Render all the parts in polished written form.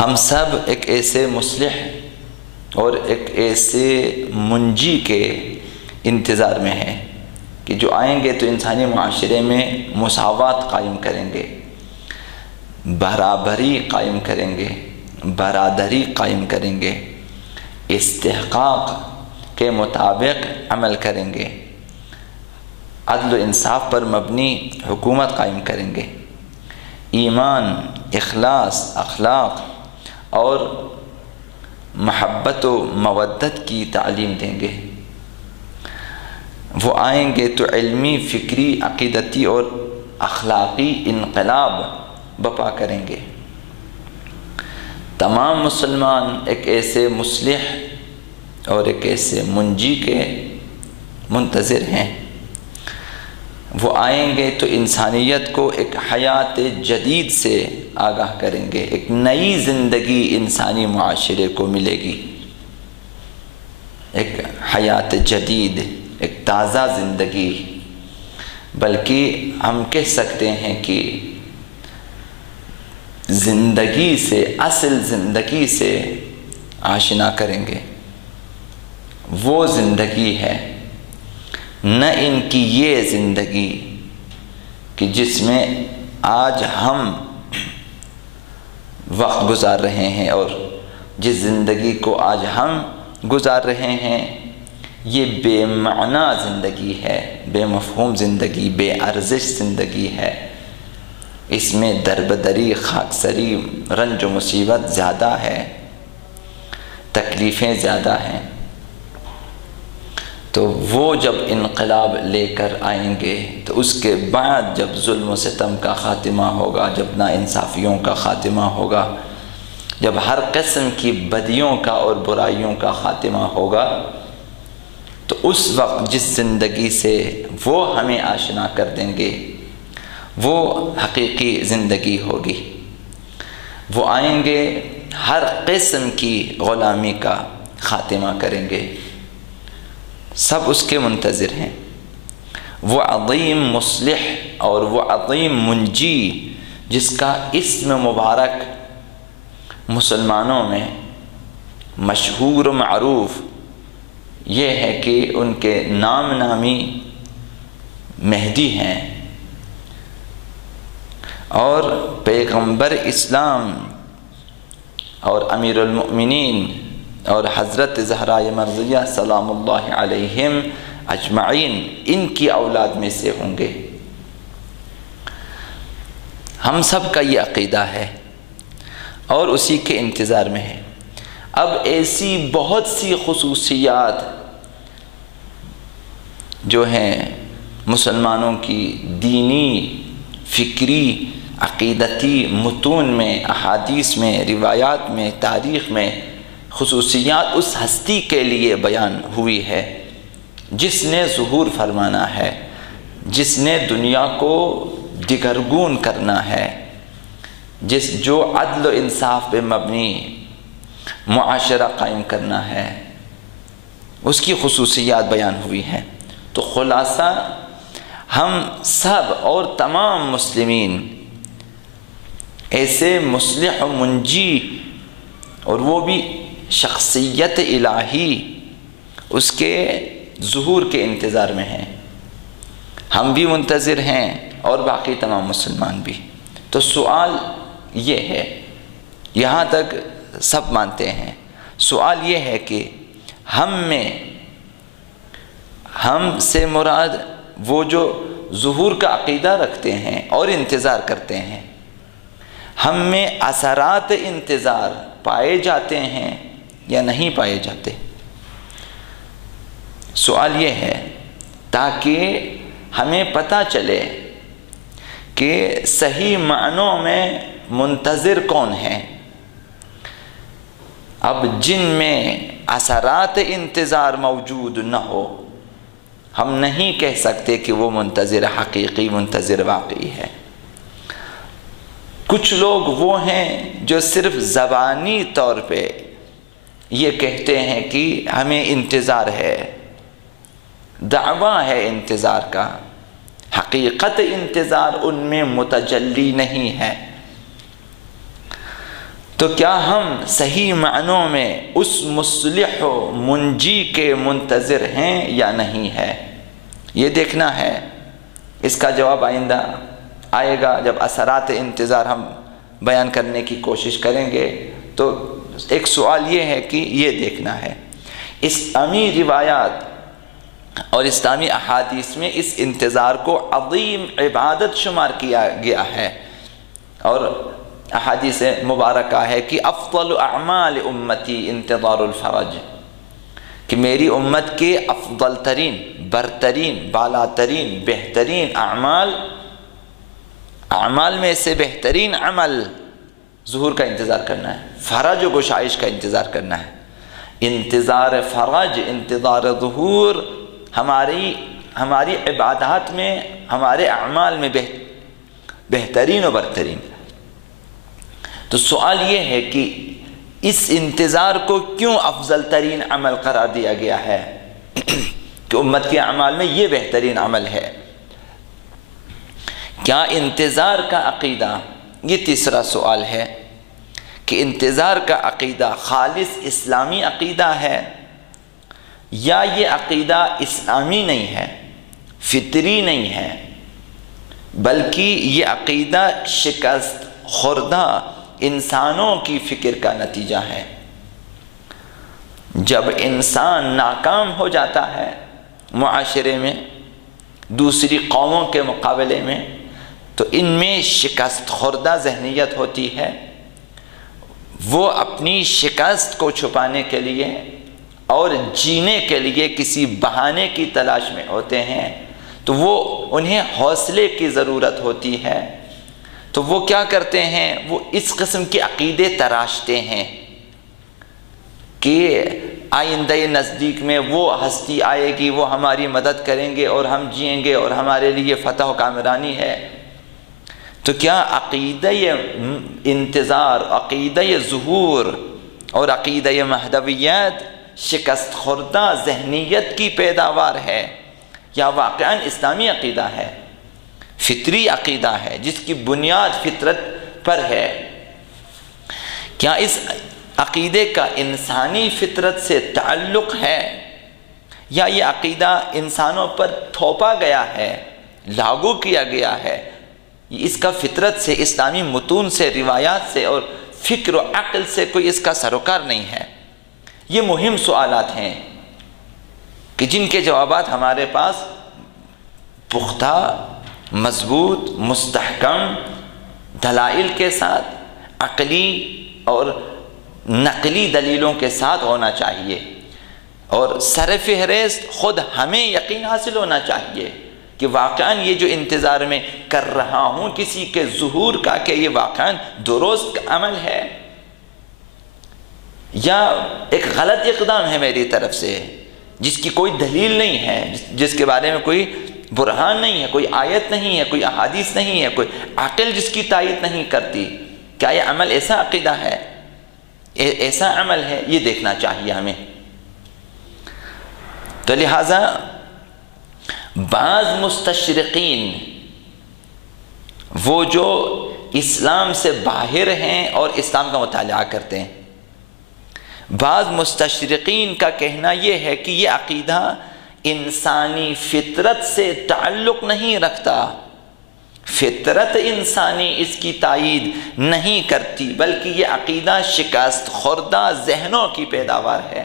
ہم سب ایک ایسے مصلح اور ایک ایسے منجی کے انتظار میں ہیں کہ جو آئیں گے تو انسانی معاشرے میں مساوات قائم کریں گے، برابری قائم کریں گے، برادری قائم کریں گے، استحقاق کے مطابق عمل کریں گے، عدل و انصاف پر مبنی حکومت قائم کریں گے، ایمان، اخلاص، اخلاق اور محبت و مودت کی تعلیم دیں گے۔ وہ آئیں گے تو علمی، فکری، عقیدتی اور اخلاقی انقلاب برپا کریں گے۔ تمام مسلمان ایک ایسے مصلح اور ایک ایسے منجی کے منتظر ہیں۔ وہ آئیں گے تو انسانیت کو ایک حیات جدید سے آگاہ کریں گے، ایک نئی زندگی انسانی معاشرے کو ملے گی، ایک حیات جدید، ایک تازہ زندگی، بلکہ ہم کہہ سکتے ہیں کہ زندگی سے، اصل زندگی سے آشنا کریں گے۔ وہ زندگی ہے، نہ ان کی یہ زندگی کہ جس میں آج ہم وقت گزار رہے ہیں، اور جس زندگی کو آج ہم گزار رہے ہیں یہ بے معنی زندگی ہے، بے مفہوم زندگی، بے ارزش زندگی ہے۔ اس میں دربدری، خاکساری، رنج و مصیبت زیادہ ہے، تکلیفیں زیادہ ہیں۔ تو وہ جب انقلاب لے کر آئیں گے تو اس کے بعد جب ظلم و ستم کا خاتمہ ہوگا، جب ناانصافیوں کا خاتمہ ہوگا، جب ہر قسم کی بدیوں کا اور برائیوں کا خاتمہ ہوگا، تو اس وقت جس زندگی سے وہ ہمیں آشنا کر دیں گے وہ حقیقی زندگی ہوگی۔ وہ آئیں گے، ہر قسم کی غلامی کا خاتمہ کریں گے، سب اس کے منتظر ہیں۔ وہ عظیم مصلح اور وہ عظیم منجی جس کا اسم مبارک مسلمانوں میں مشہور و معروف یہ ہے کہ ان کے نام نامی مہدی ہیں، اور پیغمبر اسلام اور امیر المؤمنین اور حضرت زہرا مرضیہ سلام اللہ علیہم اجمعین ان کی اولاد میں سے ہوں گے۔ ہم سب کا یہ عقیدہ ہے اور اسی کے انتظار میں ہے۔ اب ایسی بہت سی خصوصیات جو ہیں مسلمانوں کی دینی، فکری، عقیدتی متون میں، احادیث میں، روایات میں، تاریخ میں خصوصیات اس ہستی کے لیے بیان ہوئی ہے جس نے ظہور فرمانا ہے، جس نے دنیا کو دگرگون کرنا ہے، جو عدل و انصاف پہ مبنی معاشرہ قائم کرنا ہے، اس کی خصوصیات بیان ہوئی ہیں۔ تو خلاصہ ہم سب اور تمام مسلمین ایسے مصلح و منجی، اور وہ بھی شخصیت الہی، اس کے ظہور کے انتظار میں ہیں۔ ہم بھی منتظر ہیں اور باقی تمام مسلمان بھی۔ تو سوال یہ ہے، یہاں تک سب مانتے ہیں، سوال یہ ہے کہ ہم سے مراد وہ جو ظہور کا عقیدہ رکھتے ہیں اور انتظار کرتے ہیں، ہم میں اثرات انتظار پائے جاتے ہیں یا نہیں پائے جاتے؟ سوال یہ ہے تاکہ ہمیں پتہ چلے کہ صحیح معنوں میں منتظر کون ہے۔ اب جن میں اثرات انتظار موجود نہ ہو، ہم نہیں کہہ سکتے کہ وہ منتظر حقیقی، منتظر واقعی ہے۔ کچھ لوگ وہ ہیں جو صرف زبانی طور پہ یہ کہتے ہیں کہ ہمیں انتظار ہے، دعویٰ ہے انتظار کا، حقیقت انتظار ان میں متجلی نہیں ہے۔ تو کیا ہم صحیح معنوں میں اس مصلح و منجی کے منتظر ہیں یا نہیں ہے، یہ دیکھنا ہے۔ اس کا جواب آئندہ آئے گا جب اثرات انتظار ہم بیان کرنے کی کوشش کریں گے۔ تو ایک سوال یہ ہے کہ یہ دیکھنا ہے اسلامی روایات اور اسلامی احادیث میں اس انتظار کو عظیم عبادت شمار کیا گیا ہے، اور احادیث مبارکہ ہے کہ افضل اعمال امتی انتظار الفرج، کہ میری امت کے افضل ترین، برترین، بالا ترین، بہترین اعمال میں سے بہترین عمل ظہور کا انتظار کرنا ہے، فرج و گشائش کا انتظار کرنا ہے۔ انتظار فرج، انتظار ظہور ہماری عبادات میں، ہمارے اعمال میں بہترین و برترین۔ تو سوال یہ ہے کہ اس انتظار کو کیوں افضل ترین عمل قرار دیا گیا ہے کہ امت کے اعمال میں یہ بہترین عمل ہے؟ کیا انتظار کا عقیدہ، یہ تیسرا سوال ہے کہ انتظار کا عقیدہ خالص اسلامی عقیدہ ہے یا یہ عقیدہ اسلامی نہیں ہے، فطری نہیں ہے، بلکہ یہ عقیدہ شکست خوردہ انسانوں کی فکر کا نتیجہ ہے۔ جب انسان ناکام ہو جاتا ہے معاشرے میں دوسری قوموں کے مقابلے میں، تو ان میں شکست خوردہ ذہنیت ہوتی ہے، وہ اپنی شکست کو چھپانے کے لیے اور جینے کے لیے کسی بہانے کی تلاش میں ہوتے ہیں، تو انہیں حوصلے کی ضرورت ہوتی ہے۔ تو وہ کیا کرتے ہیں؟ وہ اس قسم کے عقیدے تراشتے ہیں کہ آئندہ نزدیک میں وہ ہستی آئے گی، وہ ہماری مدد کریں گے اور ہم جئیں گے اور ہمارے لیے فتح و کامرانی ہے۔ تو کیا عقیدہ انتظار، عقیدہ ظہور اور عقیدہ مہدویت شکست خوردہ ذہنیت کی پیداوار ہے یا واقعاً اسلامی عقیدہ ہے، فطری عقیدہ ہے جس کی بنیاد فطرت پر ہے؟ کیا اس عقیدے کا انسانی فطرت سے تعلق ہے یا یہ عقیدہ انسانوں پر تھوپا گیا ہے، لاگو کیا گیا ہے؟ اس کا فطرت سے، اسلامی متون سے، روایات سے اور فکر و عقل سے کوئی اس کا سروکار نہیں ہے۔ یہ مہم سوالات ہیں کہ جن کے جوابات ہمارے پاس پختہ، مضبوط، مستحکم دلائل کے ساتھ، عقلی اور نقلی دلیلوں کے ساتھ ہونا چاہیے، اور سر فہرست خود ہمیں یقین حاصل ہونا چاہیے کہ واقعاً یہ جو انتظار میں کر رہا ہوں کسی کے ظہور کا، کہ یہ واقعاً درست عمل ہے یا ایک غلط اقدام ہے میری طرف سے جس کی کوئی دلیل نہیں ہے، جس کے بارے میں کوئی برہان نہیں ہے، کوئی آیت نہیں ہے، کوئی احادیث نہیں ہے، کوئی عقل جس کی تائید نہیں کرتی۔ کیا یہ عمل ایسا عقیدہ ہے، ایسا عمل ہے؟ یہ دیکھنا چاہیے ہمیں۔ تو لہٰذا بعض مستشرقین، وہ جو اسلام سے باہر ہیں اور اسلام کا مطالعہ کرتے ہیں، بعض مستشرقین کا کہنا یہ ہے کہ یہ عقیدہ انسانی فطرت سے تعلق نہیں رکھتا، فطرت انسانی اس کی تائید نہیں کرتی، بلکہ یہ عقیدہ شکست خوردہ ذہنوں کی پیداوار ہے۔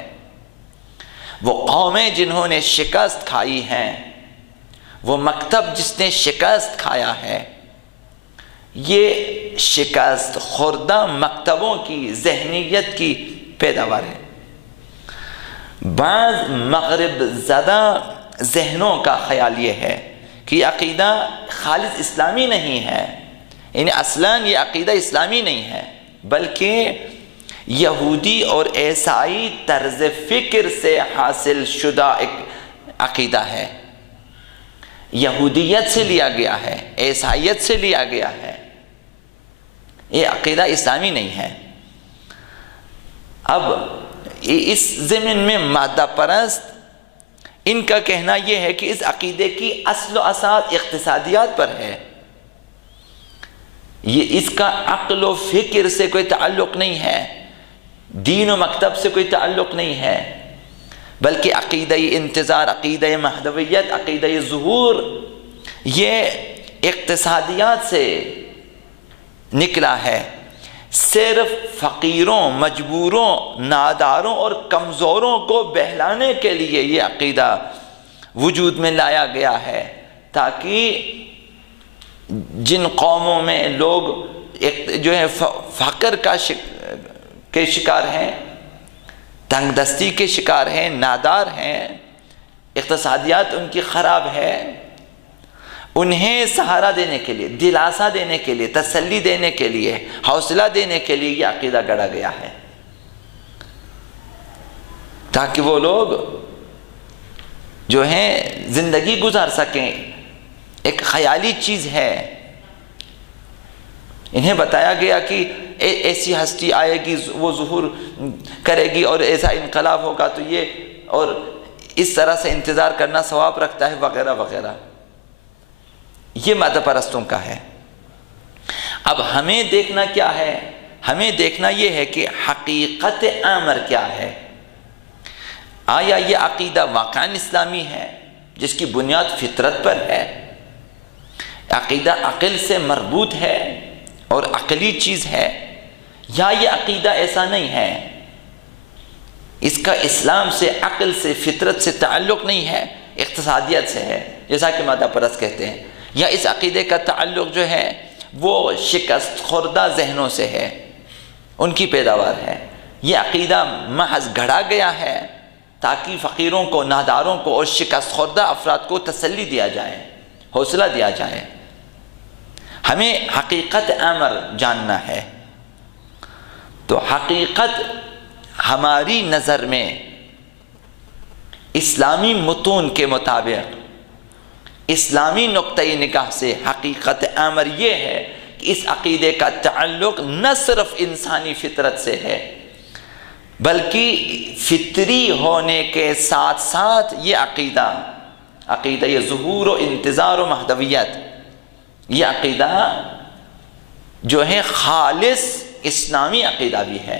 وہ قومیں جنہوں نے شکست کھائی ہیں، وہ مکتب جس نے شکست کھایا ہے، یہ شکست خوردہ مکتبوں کی ذہنیت کی پیداوار ہے۔ بعض مغرب زدہ ذہنوں کا خیال یہ ہے کہ یہ عقیدہ خالص اسلامی نہیں ہے، یعنی اصلاً یہ عقیدہ اسلامی نہیں ہے، بلکہ یہودی اور عیسائی طرز فکر سے حاصل شدہ ایک عقیدہ ہے، یہودیت سے لیا گیا ہے، عیسائیت سے لیا گیا ہے، یہ عقیدہ اسلامی نہیں ہے۔ اب اس ضمن میں مادہ پرست ان کا کہنا یہ ہے کہ اس عقیدے کی اصل و اساس اقتصادیات پر ہے، یہ اس کا عقل و فکر سے کوئی تعلق نہیں ہے، دین و مکتب سے کوئی تعلق نہیں ہے، بلکہ عقیدہ انتظار، عقیدہ مہدویت، عقیدہ ظہور یہ اقتصادیات سے نکلا ہے۔ صرف فقیروں، مجبوروں، ناداروں اور کمزوروں کو بہلانے کے لیے یہ عقیدہ وجود میں لایا گیا ہے، تاکہ جن قوموں میں لوگ جو ہے فقر کے شکار ہیں، تنگ دستی کے شکار ہیں، نادار ہیں، اقتصادیات ان کی خراب ہے، انہیں سہارا دینے کے لیے، دلاسا دینے کے لیے، تسلی دینے کے لیے، حوصلہ دینے کے لیے یہ عقیدہ گڑھا گیا ہے، تاکہ وہ لوگ جو ہیں زندگی گزار سکیں۔ ایک خیالی چیز ہے، انہیں بتایا گیا کہ ایسی ہستی آئے گی، وہ ظہور کرے گی اور ایسا انقلاب ہوگا تو یہ، اور اس طرح سے انتظار کرنا ثواب رکھتا ہے، وغیرہ وغیرہ۔ یہ مادہ پرستوں کا ہے۔ اب ہمیں دیکھنا کیا ہے؟ ہمیں دیکھنا یہ ہے کہ حقیقت امر کیا ہے۔ آیا یہ عقیدہ واقعاً اسلامی ہے جس کی بنیاد فطرت پر ہے؟ عقیدہ عقل سے مربوط ہے اور عقلی چیز ہے، یا یہ عقیدہ ایسا نہیں ہے، اس کا اسلام سے، عقل سے، فطرت سے تعلق نہیں ہے، اقتصادیت سے ہے، جیسا کہ مادہ پرست کہتے ہیں، یا اس عقیدے کا تعلق جو ہے وہ شکست خوردہ ذہنوں سے ہے، ان کی پیداوار ہے۔ یہ عقیدہ محض گھڑا گیا ہے تاکہ فقیروں کو، ناداروں کو اور شکست خوردہ افراد کو تسلی دیا جائے، حوصلہ دیا جائے۔ ہمیں حقیقت امر جاننا ہے۔ تو حقیقت ہماری نظر میں اسلامی متون کے مطابق، اسلامی نقطۂ نگاہ سے حقیقت امر یہ ہے کہ اس عقیدے کا تعلق نہ صرف انسانی فطرت سے ہے، بلکہ فطری ہونے کے ساتھ ساتھ یہ عقیدہ یہ ظہور و انتظار و مہدویت، یہ عقیدہ جو ہے خالص اسلامی عقیدہ بھی ہے،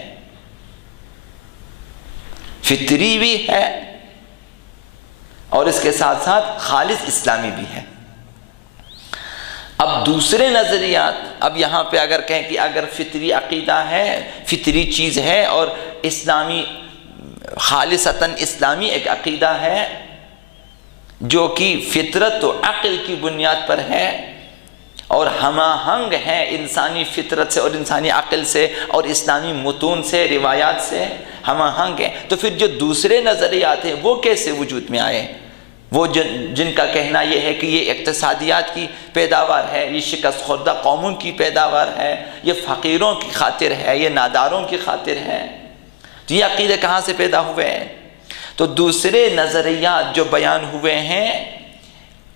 فطری بھی ہے، اور اس کے ساتھ ساتھ خالص اسلامی بھی ہے۔ اب دوسرے نظریات، اب یہاں پہ اگر کہیں کہ اگر فطری عقیدہ ہے، فطری چیز ہے، اور اسلامی خالصتاً اسلامی ایک عقیدہ ہے جو کہ فطرت و عقل کی بنیاد پر ہے اور ہم آہنگ ہے انسانی فطرت سے اور انسانی عقل سے اور اسلامی متون سے، روایات سے ہم آہنگ ہیں، تو پھر جو دوسرے نظریات ہیں وہ کیسے وجود میں آئے؟ وہ جن کا کہنا یہ ہے کہ یہ اقتصادیات کی پیداوار ہے، یہ شکست خوردہ قوموں کی پیداوار ہے، یہ فقیروں کی خاطر ہے، یہ ناداروں کی خاطر ہے، تو یہ عقیدے کہاں سے پیدا ہوئے ہیں؟ تو دوسرے نظریات جو بیان ہوئے ہیں،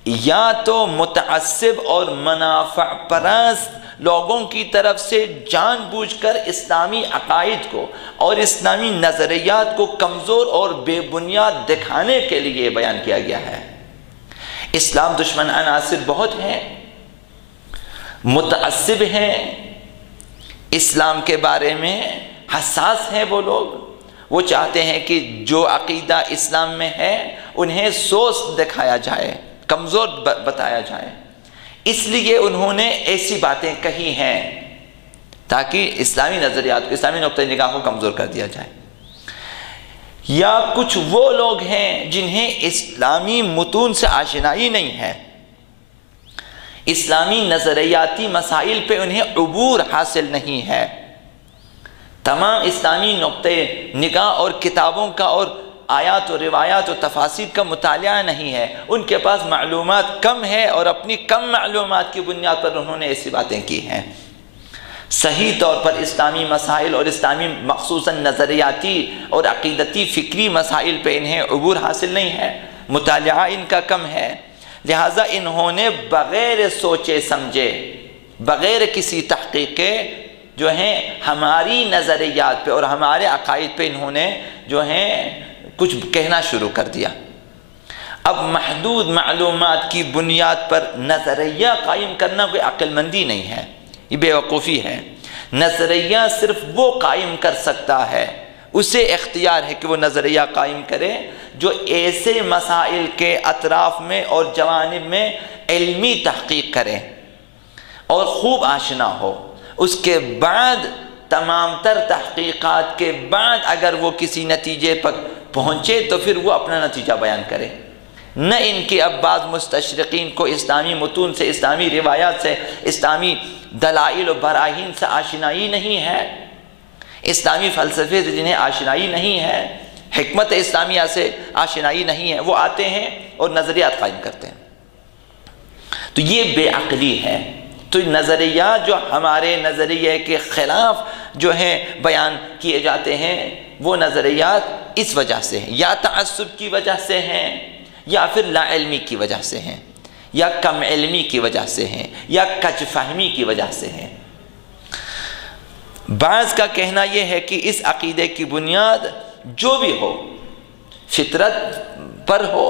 یا تو متعصب اور منافع پرست لوگوں کی طرف سے جان بوجھ کر اسلامی عقائد کو اور اسلامی نظریات کو کمزور اور بے بنیاد دکھانے کے لیے بیان کیا گیا ہے۔ اسلام دشمن عناصر بہت ہیں، متعصب ہیں، اسلام کے بارے میں حساس ہیں، وہ لوگ وہ چاہتے ہیں کہ جو عقیدہ اسلام میں ہے انہیں سوس دکھایا جائے، کمزور بتایا جائے، اس لیے انہوں نے ایسی باتیں کہی ہیں تاکہ اسلامی نظریات کو، اسلامی نقطۂ نگاہ کو کمزور کر دیا جائے۔ یا کچھ وہ لوگ ہیں جنہیں اسلامی متون سے آشنائی نہیں ہے، اسلامی نظریاتی مسائل پہ انہیں عبور حاصل نہیں ہے، تمام اسلامی نقطۂ نگاہ اور کتابوں کا اور آیات و روایات و تفاسیر کا مطالعہ نہیں ہے، ان کے پاس معلومات کم ہے اور اپنی کم معلومات کی بنیاد پر انہوں نے ایسی باتیں کی ہیں۔ صحیح طور پر اسلامی مسائل اور اسلامی مخصوصاً نظریاتی اور عقیدتی فکری مسائل پہ انہیں عبور حاصل نہیں ہے، مطالعہ ان کا کم ہے، لہٰذا انہوں نے بغیر سوچے سمجھے، بغیر کسی تحقیق کے جو ہیں ہماری نظریات پہ اور ہمارے عقائد پہ انہوں نے جو ہیں کچھ کہنا شروع کر دیا۔ اب محدود معلومات کی بنیاد پر نظریہ قائم کرنا کوئی عقل مندی نہیں ہے، یہ بیوقوفی ہے۔ نظریہ صرف وہ قائم کر سکتا ہے، اسے اختیار ہے کہ وہ نظریہ قائم کرے جو ایسے مسائل کے اطراف میں اور جوانب میں علمی تحقیق کرے اور خوب آشنا ہو۔ اس کے بعد تمام تر تحقیقات کے بعد اگر وہ کسی نتیجے پر پہنچے تو پھر وہ اپنا نتیجہ بیان کرے۔ نہ ان کے اب بعض مستشرقین کو اسلامی متون سے، اسلامی روایات سے، اسلامی دلائل و براہین سے آشنائی نہیں ہے، اسلامی فلسفے سے جنہیں آشنائی نہیں ہے، حکمت اسلامیہ سے آشنائی نہیں ہے، وہ آتے ہیں اور نظریات قائم کرتے ہیں۔ تو یہ بے عقلی ہے۔ تو نظریات جو ہمارے نظریے کے خلاف جو ہیں بیان کیے جاتے ہیں، وہ نظریات اس وجہ سے ہیں، یا تعصب کی وجہ سے ہیں، یا پھر لا علمی کی وجہ سے ہیں، یا کم علمی کی وجہ سے ہیں، یا کج فہمی کی وجہ سے ہیں۔ بعض کا کہنا یہ ہے کہ اس عقیدے کی بنیاد جو بھی ہو، فطرت پر ہو،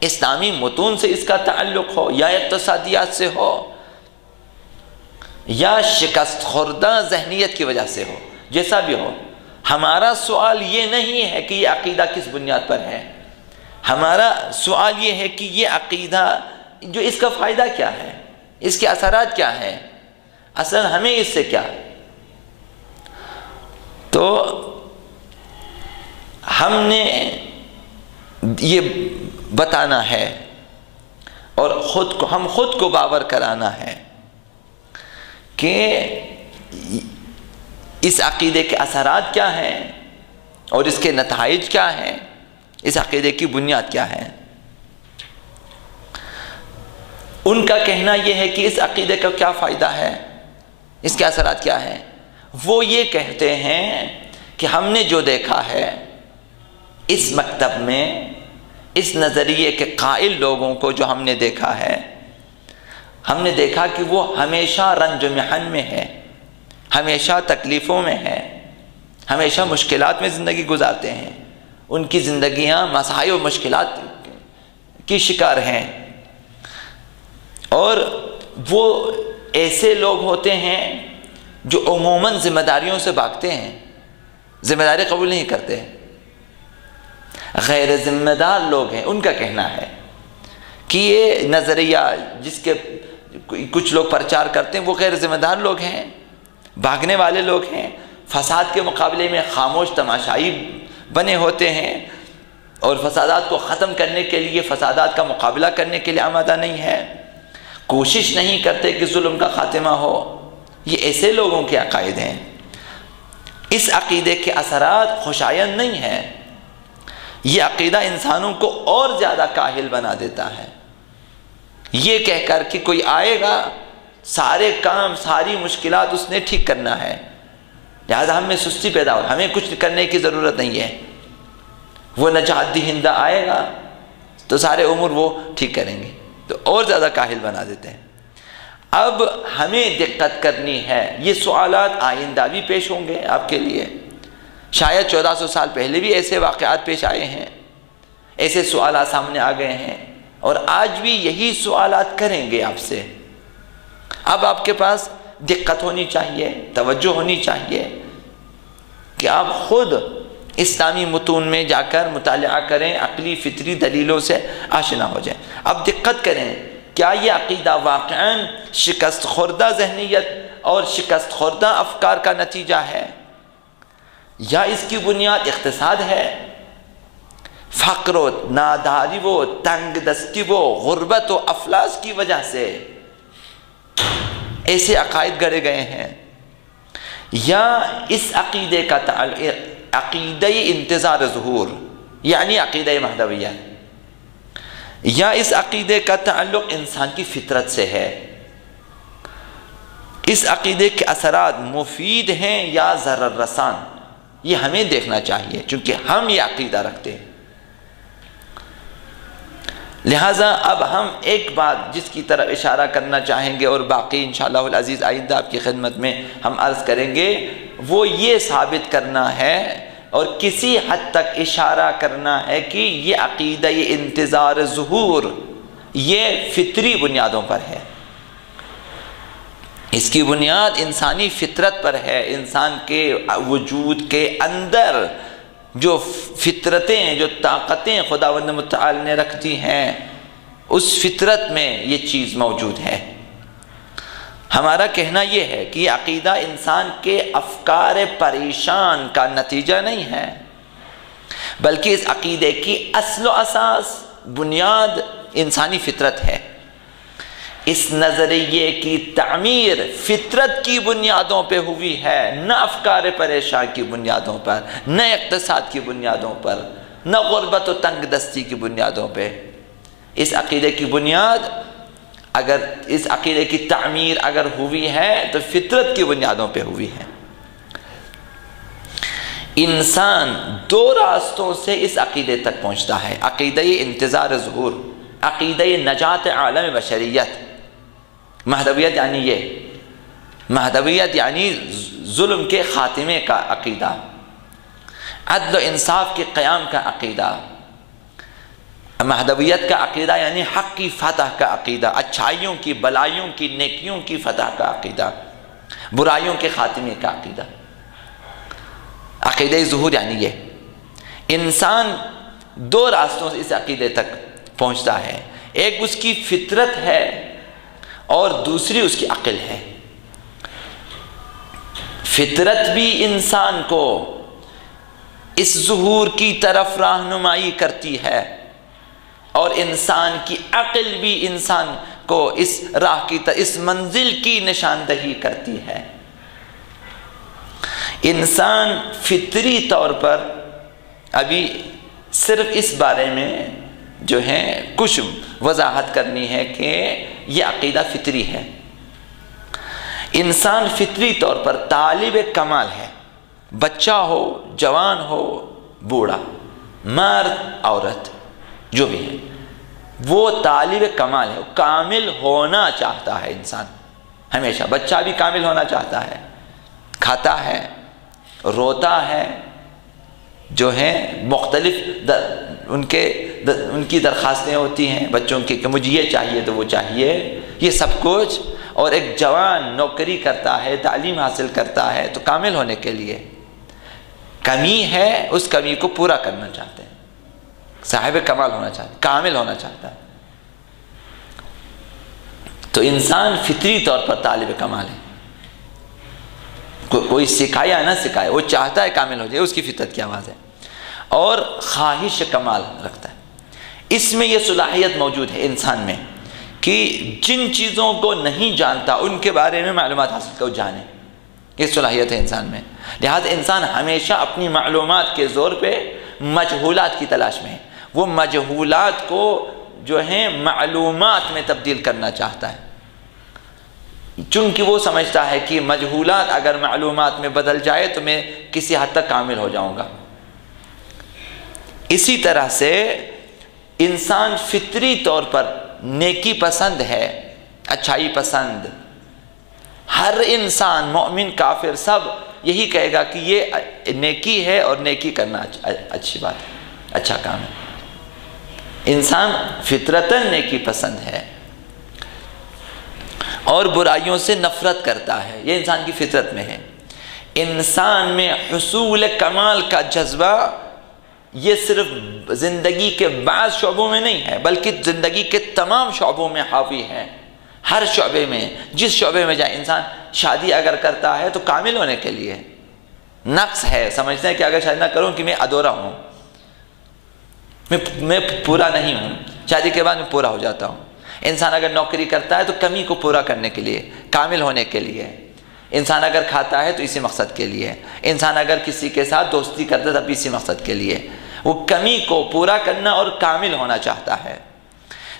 اسلامی متون سے اس کا تعلق ہو، یا اقتصادیات سے ہو، یا شکست خوردہ ذہنیت کی وجہ سے ہو، جیسا بھی ہو۔ ہمارا سوال یہ نہیں ہے کہ یہ عقیدہ کس بنیاد پر ہے، ہمارا سوال یہ ہے کہ یہ عقیدہ جو اس کا فائدہ کیا ہے، اس کے اثرات کیا ہیں، اصلا ہمیں اس سے کیا۔ تو ہم نے یہ بتانا ہے اور ہم خود کو باور کرانا ہے کہ اس عقیدے کے اثرات کیا ہیں اور اس کے نتائج کیا ہیں، اس عقیدے کی بنیاد کیا ہے۔ ان کا کہنا یہ ہے کہ اس عقیدے کا کیا فائدہ ہے، اس کے اثرات کیا ہیں۔ وہ یہ کہتے ہیں کہ ہم نے جو دیکھا ہے اس مکتب میں، اس نظریے کے قائل لوگوں کو جو ہم نے دیکھا ہے، ہم نے دیکھا کہ وہ ہمیشہ رنج و محن میں ہے، ہمیشہ تکلیفوں میں ہے، ہمیشہ مشکلات میں زندگی گزارتے ہیں، ان کی زندگیاں مسائل و مشکلات کی شکار ہیں، اور وہ ایسے لوگ ہوتے ہیں جو عموماً ذمہ داریوں سے بھاگتے ہیں، ذمہ داری قبول نہیں کرتے، غیر ذمہ دار لوگ ہیں۔ ان کا کہنا ہے کہ یہ نظریہ جس کے کچھ لوگ پرچار کرتے ہیں وہ غیر ذمہ دار لوگ ہیں، بھاگنے والے لوگ ہیں، فساد کے مقابلے میں خاموش تماشائی بنے ہوتے ہیں، اور فسادات کو ختم کرنے کے لیے، فسادات کا مقابلہ کرنے کے لیے آمادہ نہیں ہے، کوشش نہیں کرتے کہ ظلم کا خاتمہ ہو۔ یہ ایسے لوگوں کے عقائد ہیں۔ اس عقیدے کے اثرات خوشایند نہیں ہیں۔ یہ عقیدہ انسانوں کو اور زیادہ کاہل بنا دیتا ہے، یہ کہہ کر کہ کوئی آئے گا، سارے کام، ساری مشکلات اس نے ٹھیک کرنا ہے، لہذا ہم میں سستی پیدا ہو، ہمیں کچھ کرنے کی ضرورت نہیں ہے، وہ نجات دہندہ آئے گا تو سارے امور وہ ٹھیک کریں گے، تو اور زیادہ کاہل بنا دیتے ہیں۔ اب ہمیں دقت کرنی ہے، یہ سوالات آئندہ بھی پیش ہوں گے آپ کے لیے، شاید 1400 سال پہلے بھی ایسے واقعات پیش آئے ہیں، ایسے سوالات سامنے آ گئے ہیں، اور آج بھی یہی سوالات کریں گے آپ سے۔ اب آپ کے پاس دقت ہونی چاہیے، توجہ ہونی چاہیے کہ آپ خود اسلامی متون میں جا کر مطالعہ کریں، عقلی فطری دلیلوں سے آشنا ہو جائیں۔ اب دقت کریں، کیا یہ عقیدہ واقعاً شکست خوردہ ذہنیت اور شکست خوردہ افکار کا نتیجہ ہے، یا اس کی بنیاد اقتصاد ہے، فقر و ناداری و تنگ دستی و غربت و افلاس کی وجہ سے ایسے عقائد گڑے گئے ہیں، یا اس عقیدے کا عقیدہ انتظار ظہور یعنی عقیدہ مہدویہ، یا اس عقیدے کا تعلق انسان کی فطرت سے ہے۔ اس عقیدے کے اثرات مفید ہیں یا ضرر رسان، یہ ہمیں دیکھنا چاہیے، چونکہ ہم یہ عقیدہ رکھتے ہیں۔ لہٰذا اب ہم ایک بات جس کی طرف اشارہ کرنا چاہیں گے، اور باقی انشاءاللہ العزیز آئندہ آپ کی خدمت میں ہم عرض کریں گے، وہ یہ ثابت کرنا ہے اور کسی حد تک اشارہ کرنا ہے کہ یہ عقیدہ انتظار ظہور یہ فطری بنیادوں پر ہے، اس کی بنیاد انسانی فطرت پر ہے۔ انسان کے وجود کے اندر جو فطرتیں، جو طاقتیں خداوند متعال نے رکھ دی ہیں، اس فطرت میں یہ چیز موجود ہے۔ ہمارا کہنا یہ ہے کہ عقیدہ انسان کے افکار پریشان کا نتیجہ نہیں ہے، بلکہ اس عقیدے کی اصل و اساس، بنیاد انسانی فطرت ہے۔ اس نظریے کی تعمیر فطرت کی بنیادوں پہ ہوئی ہے، نہ افکار پریشان کی بنیادوں پر، نہ اقتصاد کی بنیادوں پر، نہ غربت و تنگ دستی کی بنیادوں پہ۔ اس عقیدے کی بنیاد، اگر اس عقیدے کی تعمیر اگر ہوئی ہے تو فطرت کی بنیادوں پہ ہوئی ہے۔ انسان دو راستوں سے اس عقیدے تک پہنچتا ہے، عقیدہ انتظار ظہور، عقیدہ نجات عالم بشریت۔ مہدویت یعنی مہدویت یعنی ظلم کے خاتمے کا عقیدہ، عدل و انصاف کے قیام کا عقیدہ۔ مہدویت کا عقیدہ یعنی حق کی فتح کا عقیدہ، اچھائیوں کی، بلائیوں کی، نیکیوں کی فتح کا عقیدہ، برائیوں کے خاتمے کا عقیدہ۔ عقیدہ ظہور یعنی یہ انسان دو راستوں سے اس عقیدے تک پہنچتا ہے، ایک اس کی فطرت ہے اور دوسری اس کی عقل ہے۔ فطرت بھی انسان کو اس ظہور کی طرف رہنمائی کرتی ہے، اور انسان کی عقل بھی انسان کو اس راہ کی اس منزل کی نشاندہی کرتی ہے۔ انسان فطری طور پر، ابھی صرف اس بارے میں جو ہے کچھ وضاحت کرنی ہے کہ یہ عقیدہ فطری ہے۔ انسان فطری طور پر طالب کمال ہے، بچہ ہو، جوان ہو، بوڑھا، مرد، عورت، جو بھی ہے وہ طالب کمال ہے، کامل ہونا چاہتا ہے انسان ہمیشہ۔ بچہ بھی کامل ہونا چاہتا ہے، کھاتا ہے، روتا ہے، جو ہیں مختلف ان کی درخواستیں ہوتی ہیں بچوں کی کہ مجھے یہ چاہیے تو وہ چاہیے، یہ سب کچھ۔ اور ایک جوان نوکری کرتا ہے، تعلیم حاصل کرتا ہے، تو کامل ہونے کے لیے کمی ہے، اس کمی کو پورا کرنا چاہتے ہیں، صاحب کمال ہونا چاہتا ہے، کامل ہونا چاہتا ہے۔ تو انسان فطری طور پر طالب کمال ہے، کوئی سکھائے یا نہ سکھائے وہ چاہتا ہے کامل ہو جائے، اس کی فطرت کی آواز ہے، اور خواہش کمال رکھتا ہے۔ اس میں یہ صلاحیت موجود ہے انسان میں کہ جن چیزوں کو نہیں جانتا ان کے بارے میں معلومات حاصل کرو، جانے، یہ صلاحیت ہے انسان میں۔ لہذا انسان ہمیشہ اپنی معلومات کے زور پہ مجہولات کی تلاش میں ہے، وہ مجہولات کو جو ہیں معلومات میں تبدیل کرنا چاہتا ہے، چونکہ وہ سمجھتا ہے کہ مجہولات اگر معلومات میں بدل جائے تو میں کسی حد تک کامل ہو جاؤں گا۔ اسی طرح سے انسان فطری طور پر نیکی پسند ہے، اچھائی پسند۔ ہر انسان، مومن، کافر، سب یہی کہے گا کہ یہ نیکی ہے اور نیکی کرنا اچھی بات ہے، اچھا کام ہے۔ انسان فطرتاً نیکی پسند ہے اور برائیوں سے نفرت کرتا ہے، یہ انسان کی فطرت میں ہے۔ انسان میں حصول کمال کا جذبہ یہ صرف زندگی کے بعض شعبوں میں نہیں ہے، بلکہ زندگی کے تمام شعبوں میں حاوی ہے۔ ہر شعبے میں، جس شعبے میں جائے انسان، شادی اگر کرتا ہے تو کامل ہونے کے لیے، نقص ہے، سمجھتے ہیں کہ اگر شادی نہ کروں کہ میں ادھورا ہوں، میں پورا نہیں ہوں، شادی کے بعد میں پورا ہو جاتا ہوں۔ انسان اگر نوکری کرتا ہے تو کمی کو پورا کرنے کے لیے، کامل ہونے کے لیے۔ انسان اگر کھاتا ہے تو اسی مقصد کے لیے، انسان اگر کسی کے ساتھ دوستی کرتا ہے تو اسی مقصد کے لیے، وہ کمی کو پورا کرنا اور کامل ہونا چاہتا ہے۔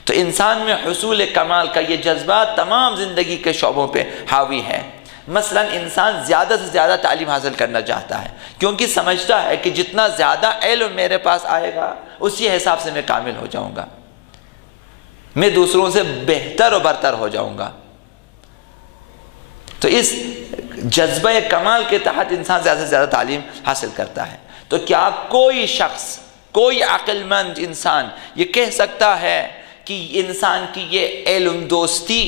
تو انسان میں حصول کمال کا یہ جذبہ تمام زندگی کے شعبوں پہ حاوی ہے۔ مثلا انسان زیادہ سے زیادہ تعلیم حاصل کرنا چاہتا ہے، کیونکہ سمجھتا ہے کہ جتنا زیادہ علم میرے پاس آئے گا اسی حساب سے میں کامل ہو جاؤں گا، میں دوسروں سے بہتر و برتر ہو جاؤں گا۔ تو اس جذبہ کمال کے تحت انسان زیادہ سے زیادہ تعلیم حاصل کرتا ہے۔ تو کیا کوئی شخص، کوئی عقل مند انسان یہ کہہ سکتا ہے کہ انسان کی یہ علم دوستی،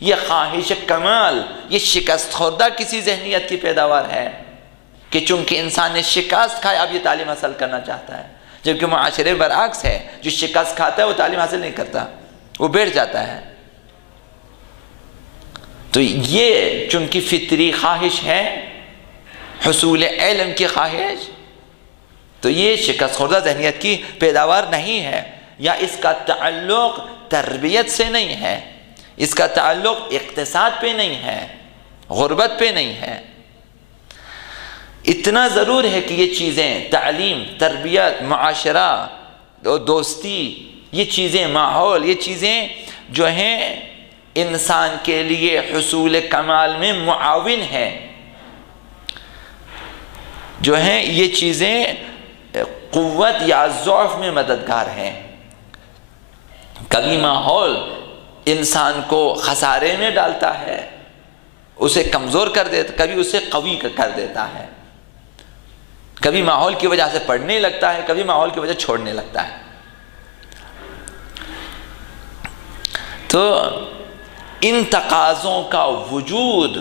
یہ خواہش کمال، یہ شکست خوردہ کسی ذہنیت کی پیداوار ہے کہ چونکہ انسان نے شکست کھایا اب یہ تعلیم حاصل کرنا چاہتا ہے، جبکہ معاشرے برعکس ہے، جو شکست کھاتا ہے وہ تعلیم حاصل نہیں کرتا، وہ بیٹھ جاتا ہے۔ تو یہ چونکہ فطری خواہش ہے، حصول علم کی خواہش، تو یہ شکست خوردہ ذہنیت کی پیداوار نہیں ہے، یا اس کا تعلق تربیت سے نہیں ہے، اس کا تعلق اقتصاد پہ نہیں ہے، غربت پہ نہیں ہے۔ اتنا ضرور ہے کہ یہ چیزیں تعلیم، تربیت، معاشرہ، دوستی، یہ چیزیں، ماحول، یہ چیزیں جو ہیں انسان کے لیے حصول کمال میں معاون ہیں، جو ہیں یہ چیزیں قوت یا ضعف میں مددگار ہیں۔ کبھی ماحول انسان کو خسارے میں ڈالتا ہے، اسے کمزور کر دیتا، کبھی اسے قوی کر دیتا ہے، کبھی ماحول کی وجہ سے پڑھنے لگتا ہے، کبھی ماحول کی وجہ چھوڑنے لگتا ہے۔ تو ان تقاضوں کا وجود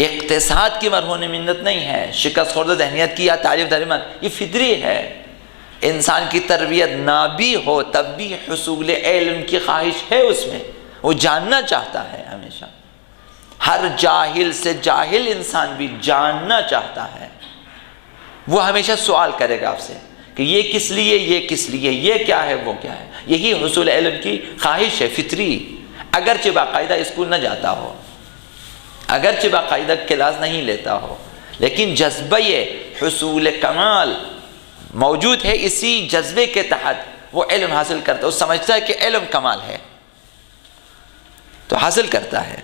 اقتصاد کی مرہون منت نہیں ہے، شکست خوردہ ذہنیت کی یا تعلیمات، یہ فطری ہے۔ انسان کی تربیت نہ بھی ہو تب بھی حصول علم کی خواہش ہے اس میں، وہ جاننا چاہتا ہے ہمیشہ۔ ہر جاہل سے جاہل انسان بھی جاننا چاہتا ہے، وہ ہمیشہ سوال کرے گا آپ سے کہ یہ کس لیے، یہ کس لیے، یہ کیا ہے، وہ کیا ہے۔ یہی حصول علم کی خواہش ہے، فطری، اگرچہ باقاعدہ اسکول نہ جاتا ہو، اگرچہ باقاعدہ کلاس نہیں لیتا ہو، لیکن جذبہ حصول کمال موجود ہے۔ اسی جذبے کے تحت وہ علم حاصل کرتا ہے، وہ سمجھتا ہے کہ علم کمال ہے تو حاصل کرتا ہے۔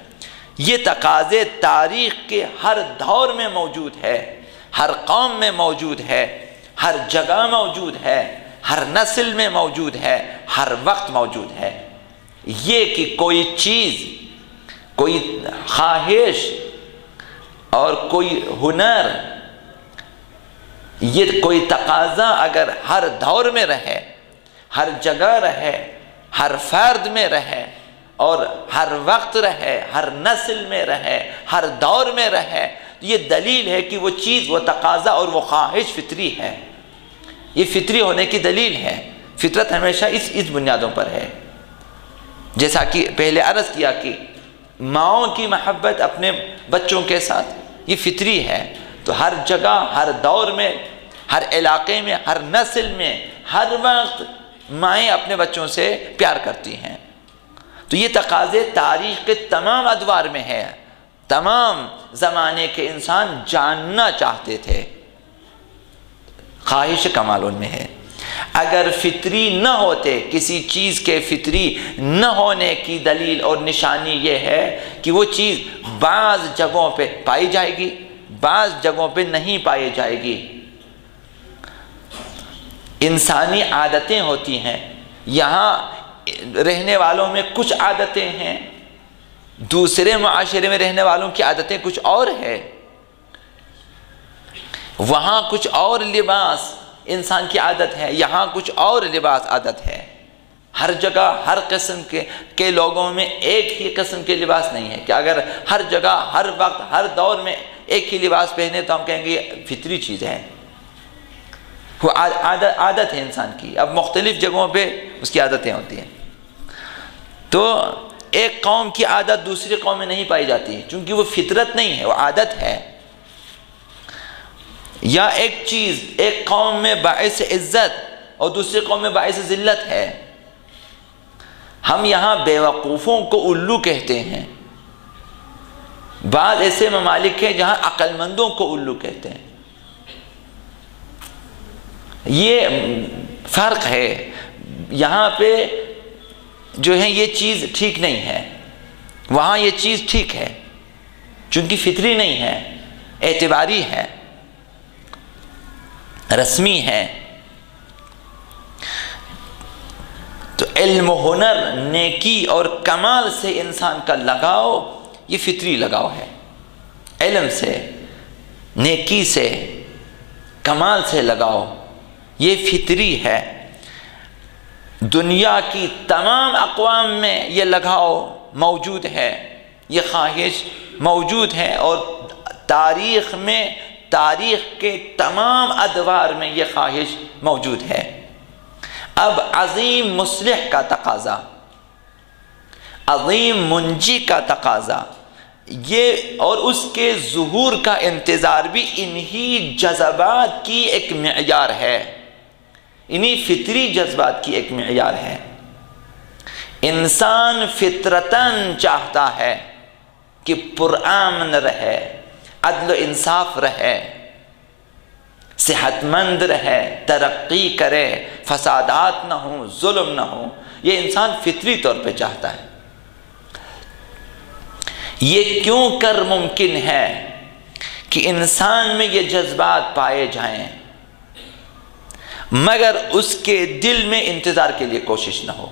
یہ تقاضے تاریخ کے ہر دور میں موجود ہے، ہر قوم میں موجود ہے، ہر جگہ موجود ہے، ہر نسل میں موجود ہے، ہر وقت موجود ہے۔ یہ کہ کوئی چیز، کوئی خواہش اور کوئی ہنر، یہ کوئی تقاضا اگر ہر دور میں رہے، ہر جگہ رہے، ہر فرد میں رہے، اور ہر وقت رہے، ہر نسل میں رہے، ہر دور میں رہے، یہ دلیل ہے کہ وہ چیز، وہ تقاضا اور وہ خواہش فطری ہے۔ یہ فطری ہونے کی دلیل ہے۔ فطرت ہمیشہ اس بنیادوں پر ہے، جیسا کہ پہلے عرض کیا کہ ماؤں کی محبت اپنے بچوں کے ساتھ یہ فطری ہے۔ تو ہر جگہ، ہر دور میں، ہر علاقے میں، ہر نسل میں، ہر وقت مائیں اپنے بچوں سے پیار کرتی ہیں۔ تو یہ تقاضے تاریخ کے تمام ادوار میں ہے، تمام زمانے کے انسان جاننا چاہتے تھے، خواہش کمال ان میں ہے۔ اگر فطری نہ ہوتے، کسی چیز کے فطری نہ ہونے کی دلیل اور نشانی یہ ہے کہ وہ چیز بعض جگہوں پہ پائی جائے گی، بعض جگہوں پہ نہیں پائی جائے گی۔ انسانی عادتیں ہوتی ہیں، یہاں رہنے والوں میں کچھ عادتیں ہیں، دوسرے معاشرے میں رہنے والوں کی عادتیں کچھ اور ہے، وہاں کچھ اور لباس انسان کی عادت ہے، یہاں کچھ اور لباس عادت ہے۔ ہر جگہ ہر قسم کے لوگوں میں ایک ہی قسم کے لباس نہیں ہے کہ اگر ہر جگہ ہر وقت ہر دور میں ایک ہی لباس پہنے تو ہم کہیں گے یہ فطری چیز ہے، وہ عادت ہے انسان کی۔ اب مختلف جگہوں پہ اس کی عادتیں ہوتی ہیں، تو ایک قوم کی عادت دوسری قوم میں نہیں پائی جاتی چونکہ وہ فطرت نہیں ہے، وہ عادت ہے۔ یا ایک چیز ایک قوم میں باعث عزت اور دوسری قوم میں باعث ذلت ہے۔ ہم یہاں بیوقوفوں کو الو کہتے ہیں، بعض ایسے ممالک ہیں جہاں عقل مندوں کو الو کہتے ہیں۔ یہ فرق ہے، یہاں پہ جو ہے یہ چیز ٹھیک نہیں ہے، وہاں یہ چیز ٹھیک ہے، چونکہ فطری نہیں ہے، اعتباری ہے، رسمی ہے۔ تو علم و ہنر، نیکی اور کمال سے انسان کا لگاؤ یہ فطری لگاؤ ہے۔ علم سے، نیکی سے، کمال سے لگاؤ یہ فطری ہے۔ دنیا کی تمام اقوام میں یہ لگاؤ موجود ہے، یہ خواہش موجود ہے، اور تاریخ میں، تاریخ کے تمام ادوار میں یہ خواہش موجود ہے۔ اب عظیم مصلح کا تقاضا، عظیم منجی کا تقاضا، یہ اور اس کے ظہور کا انتظار بھی انہی جذبات کی ایک معیار ہے، انہی فطری جذبات کی ایک معیار ہے۔ انسان فطرتاً چاہتا ہے کہ پرامن رہے، عدل و انصاف رہے، صحت مند رہے، ترقی کرے، فسادات نہ ہوں، ظلم نہ ہوں، یہ انسان فطری طور پہ چاہتا ہے۔ یہ کیوں کر ممکن ہے کہ انسان میں یہ جذبات پائے جائیں مگر اس کے دل میں انتظار کے لیے کوشش نہ ہو؟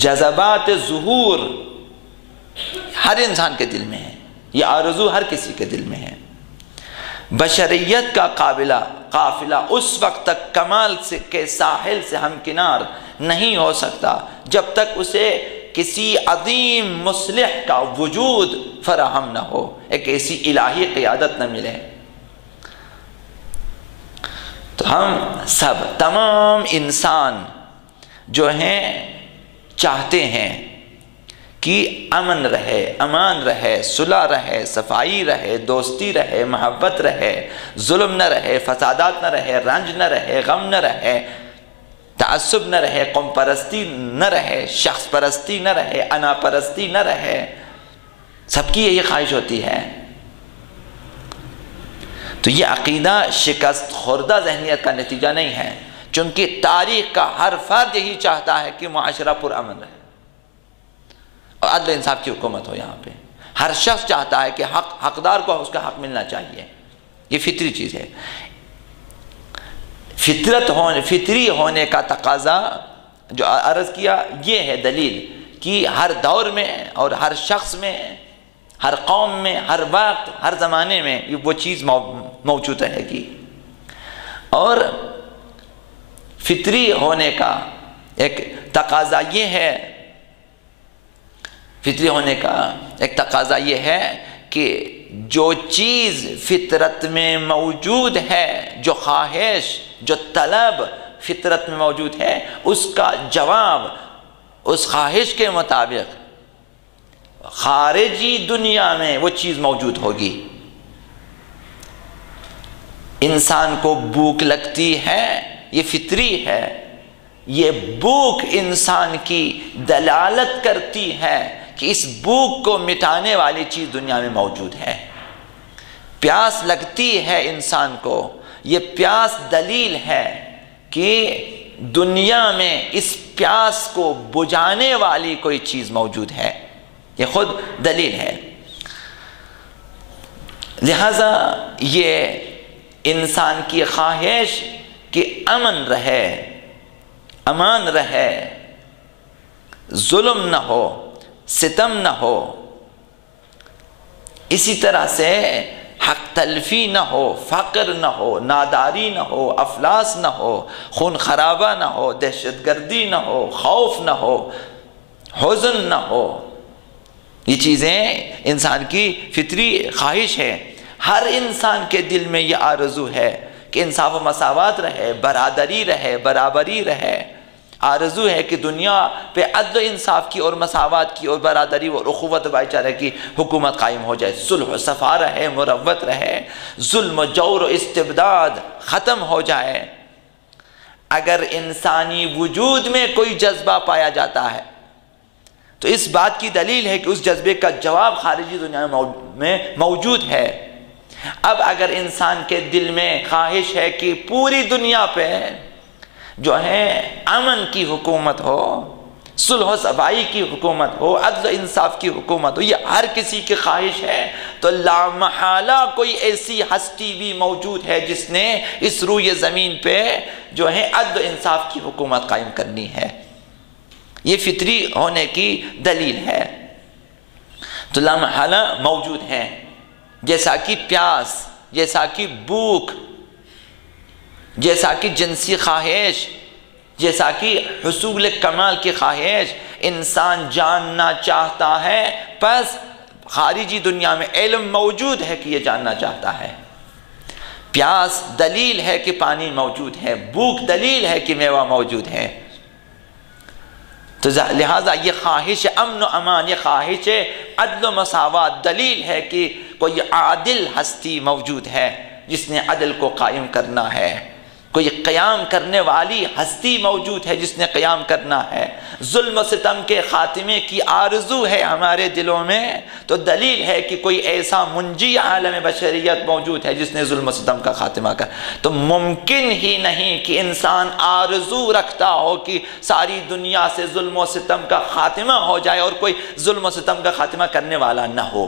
جذبات ظہور ہر انسان کے دل میں ہے، یہ آرزو ہر کسی کے دل میں ہے۔ بشریت کا قافلہ اس وقت تک کمال کے ساحل سے ہمکنار نہیں ہو سکتا جب تک اسے کسی عظیم مصلح کا وجود فراہم نہ ہو، ایک ایسی الہی قیادت نہ ملے۔ تو ہم سب، تمام انسان جو ہیں چاہتے ہیں کہ امن رہے، امان رہے، صلح رہے، صفائی رہے، دوستی رہے، محبت رہے، ظلم نہ رہے، فسادات نہ رہے، رنج نہ رہے، غم نہ رہے، تعصب نہ رہے، قوم پرستی نہ رہے، شخص پرستی نہ رہے، انا پرستی نہ رہے۔ سب کی یہی خواہش ہوتی ہے۔ تو یہ عقیدہ شکست خوردہ ذہنیت کا نتیجہ نہیں ہے، چونکہ تاریخ کا ہر فرد یہی چاہتا ہے کہ معاشرہ پرامن رہے اور عدل انصاف کی حکومت ہو یہاں پہ۔ ہر شخص چاہتا ہے کہ حقدار کو اس کا حق ملنا چاہیے، یہ فطری چیز ہے۔ فطری ہونے کا تقاضا جو عرض کیا، یہ ہے دلیل کہ ہر دور میں اور ہر شخص میں، ہر قوم میں، ہر وقت، ہر زمانے میں وہ چیز موجود رہے گی۔ اور فطری ہونے کا ایک تقاضا یہ ہے، فطری ہونے کا ایک تقاضا یہ ہے کہ جو چیز فطرت میں موجود ہے، جو خواہش، جو طلب فطرت میں موجود ہے، اس کا جواب اس خواہش کے مطابق خارجی دنیا میں وہ چیز موجود ہوگی۔ انسان کو بھوک لگتی ہے، یہ فطری ہے۔ یہ بھوک انسان کی دلالت کرتی ہے کہ اس بھوک کو مٹانے والی چیز دنیا میں موجود ہے۔ پیاس لگتی ہے انسان کو، یہ پیاس دلیل ہے کہ دنیا میں اس پیاس کو بجھانے والی کوئی چیز موجود ہے، یہ خود دلیل ہے۔ لہذا یہ انسان کی خواہش کہ امن رہے، امان رہے، ظلم نہ ہو، ستم نہ ہو، اسی طرح سے حق تلفی نہ ہو، فقر نہ ہو، ناداری نہ ہو، افلاس نہ ہو، خون خرابہ نہ ہو، دہشت گردی نہ ہو، خوف نہ ہو، حزن نہ ہو، یہ چیزیں انسان کی فطری خواہش ہے۔ ہر انسان کے دل میں یہ آرزو ہے کہ انصاف و مساوات رہے، برادری رہے، برابری رہے۔ آرزو ہے کہ دنیا پہ عدل و انصاف کی اور مساوات کی اور برادری اور اخوت و بھائی چارے کی حکومت قائم ہو جائے، صلح و صفا رہے، مروت رہے، ظلم و جور و استبداد ختم ہو جائے۔ اگر انسانی وجود میں کوئی جذبہ پایا جاتا ہے تو اس بات کی دلیل ہے کہ اس جذبے کا جواب خارجی دنیا میں موجود ہے۔ اب اگر انسان کے دل میں خواہش ہے کہ پوری دنیا پہ جو ہے امن کی حکومت ہو، صلح و صفائی کی حکومت ہو، عدل و انصاف کی حکومت ہو، یہ ہر کسی کی خواہش ہے، تو لامحالہ کوئی ایسی ہستی بھی موجود ہے جس نے اس روئے زمین پہ جو ہے عدل و انصاف کی حکومت قائم کرنی ہے۔ یہ فطری ہونے کی دلیل ہے۔ تو لامحالہ موجود ہے، جیسا کہ پیاس، جیسا کہ بھوک، جیسا کہ جنسی خواہش، جیسا کہ حصول کمال کی خواہش، انسان جاننا چاہتا ہے، پس خارجی دنیا میں علم موجود ہے کہ یہ جاننا چاہتا ہے۔ پیاس دلیل ہے کہ پانی موجود ہے، بھوک دلیل ہے کہ میوہ موجود ہے۔ تو لہٰذا یہ خواہش امن و امان، یہ خواہش عدل و مساوات دلیل ہے کہ کوئی عادل ہستی موجود ہے جس نے عدل کو قائم کرنا ہے، کوئی قیام کرنے والی ہستی موجود ہے جس نے قیام کرنا ہے۔ ظلم و ستم کے خاتمے کی آرزو ہے ہمارے دلوں میں، تو دلیل ہے کہ کوئی ایسا منجی عالم بشریت موجود ہے جس نے ظلم و ستم کا خاتمہ کر۔ تو ممکن ہی نہیں کہ انسان آرزو رکھتا ہو کہ ساری دنیا سے ظلم و ستم کا خاتمہ ہو جائے اور کوئی ظلم و ستم کا خاتمہ کرنے والا نہ ہو،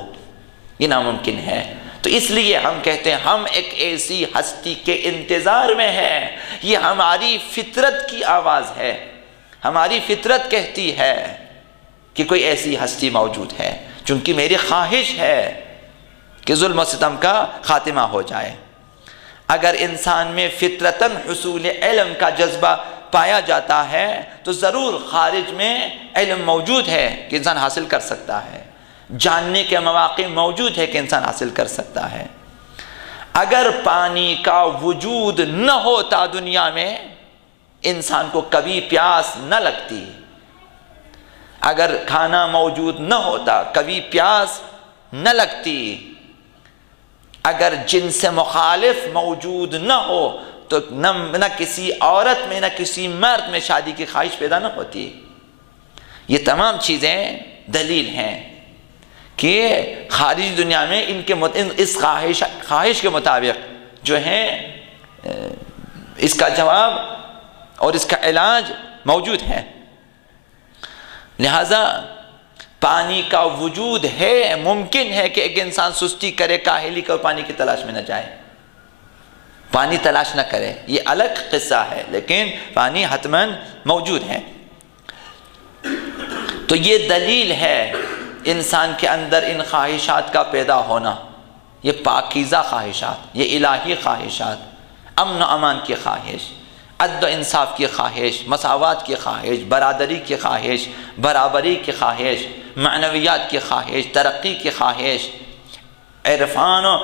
یہ ناممکن ہے۔ تو اس لیے ہم کہتے ہیں ہم ایک ایسی ہستی کے انتظار میں ہیں، یہ ہماری فطرت کی آواز ہے، ہماری فطرت کہتی ہے کہ کوئی ایسی ہستی موجود ہے، چونکہ میری خواہش ہے کہ ظلم و ستم کا خاتمہ ہو جائے۔ اگر انسان میں فطرتاً حصول علم کا جذبہ پایا جاتا ہے تو ضرور خارج میں علم موجود ہے کہ انسان حاصل کر سکتا ہے، جاننے کے مواقع موجود ہے کہ انسان حاصل کر سکتا ہے۔ اگر پانی کا وجود نہ ہوتا دنیا میں، انسان کو کبھی پیاس نہ لگتی۔ اگر کھانا موجود نہ ہوتا کبھی پیاس نہ لگتی۔ اگر جنس مخالف موجود نہ ہو تو نہ کسی عورت میں نہ کسی مرد میں شادی کی خواہش پیدا نہ ہوتی۔ یہ تمام چیزیں دلیل ہیں کہ خارجی دنیا میں اس خواہش کے مطابق جو ہیں اس کا جواب اور اس کا علاج موجود ہے۔ لہذا پانی کا وجود ہے، ممکن ہے کہ ایک انسان سستی کرے، کاہلی کرے، پانی کی تلاش میں نہ جائے، پانی تلاش نہ کرے، یہ الگ قصہ ہے، لیکن پانی حتماً موجود ہے۔ تو یہ دلیل ہے انسان کے اندر ان خواہشات کا پیدا ہونا، یہ پاکیزہ خواہشات، یہ الہی خواہشات، امن و امان کی خواہش، عدل و انصاف کی خواہش، مساوات کی خواہش، برادری کی خواہش، برابری کی خواہش، معنویات کی خواہش، ترقی کی خواہش، عرفان و